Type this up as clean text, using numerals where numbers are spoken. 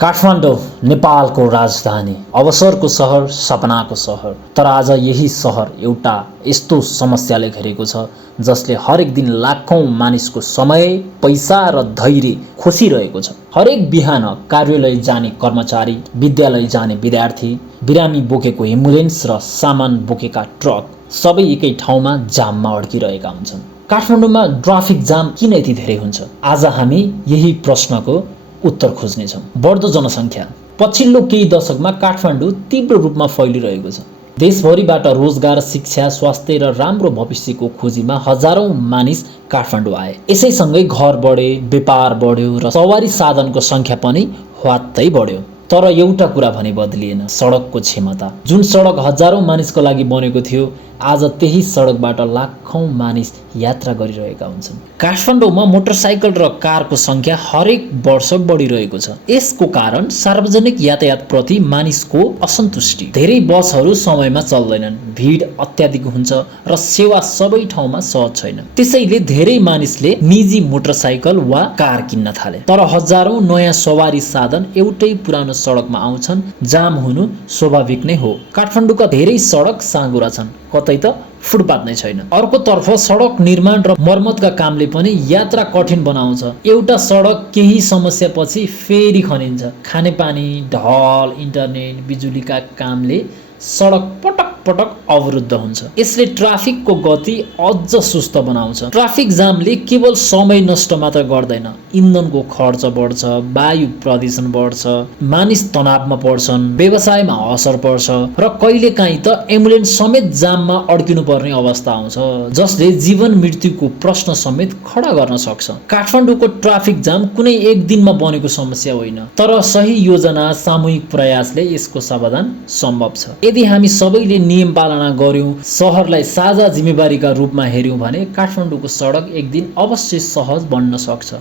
काठमाडौँ नेपालको राजधानी, अवसरको सहर, सपनाको सहर। तर आज यही सहर एउटा यस्तो समस्याले घेरेको छ जसले हरेक दिन लाखौं मानिसको समय, पैसा र धैर्य खोसिरहेको छ। हरेक बिहान कार्यालय जाने कर्मचारी, विद्यालय जाने विद्यार्थी, बिरामी बोकेको एम्बुलेन्स र सामान बोकेका ट्रक सबै एकै ठाउँमा जाममा अड्किरहेका हुन्छन्। काठमाडौँमा ट्राफिक जाम किन यति धेरै हुन्छ? आज हामी यही प्रश्नको उत्तर खोज्नेछौँ। बढ्दो जनसङ्ख्या। पछिल्लो केही दशकमा काठमाडौँ तीव्र रूपमा फैलिरहेको छ। देशभरिबाट रोजगार, शिक्षा, स्वास्थ्य र राम्रो भविष्यको खोजीमा हजारौं मानिस काठमाडौँ आए। यसैसँगै घर बढे, व्यापार बढ्यो र सवारी साधनको सङ्ख्या पनि ह्वात्तै बढ्यो। तर एउटा कुरा भने बदलिएन, सडकको क्षमता। जुन सडक हजारौं मानिसको लागि बनेको थियो, आज त्यही सडकबाट लाखौं मानिस यात्रा गरिरहेका हुन्छन्। काठमाडौँमा मोटरसाइकल र कारको सङ्ख्या हरेक वर्ष बढिरहेको छ। यसको कारण सार्वजनिक यातायातप्रति मानिसको असन्तुष्टि। धेरै बसहरू समयमा चल्दैनन्, भिड अत्याधिक हुन्छ र सेवा सबै ठाउँमा सहज छैन। त्यसैले धेरै मानिसले निजी मोटरसाइकल वा कार किन्न थाले। तर हजारौं नयाँ सवारी साधन एउटै पुरानो सडकमा आउँछन्, जाम हुनु स्वाभाविक नै हो। काठमाडौँका धेरै सडक साँघुरा छन्, कतै त फुटपाथ नै छैन। अर्कोतर्फ सडक निर्माण र मर्मतका कामले पनि यात्रा कठिन बनाउँछ। एउटा सडक केही समस्यापछि फेरि खनिन्छ। खानेपानी, ढल, इन्टरनेट, बिजुलीका कामले सडक पटक पटक अवरुद्ध हुन्छ। यसले ट्राफिकको गति अझ सुस्त बनाउँछ। ट्राफिक जामले केवल समय नष्ट मात्र गर्दैन, इन्धनको खर्च बढ्छ, वायु प्रदूषण बढ्छ, मानिस तनावमा पर्छन्, व्यवसायमा असर पर्छ र कहिलेकाहीँ त एम्बुलेन्स समेत जाममा अड्किनु पर्ने अवस्था आउँछ, जसले जीवन मृत्युको प्रश्न समेत खडा गर्न सक्छ। काठमाडौँको ट्राफिक जाम कुनै एक दिनमा बनेको समस्या होइन, तर सही योजना, सामूहिक प्रयासले यसको समाधान सम्भव छ। यदि हामी सबैले नियम पालना गर्यौं, सहरलाई साझा जिम्मेवारीका रूपमा हेर्यौं भने काठमाडौँको सडक एक दिन अवश्य सहज बन्न सक्छ।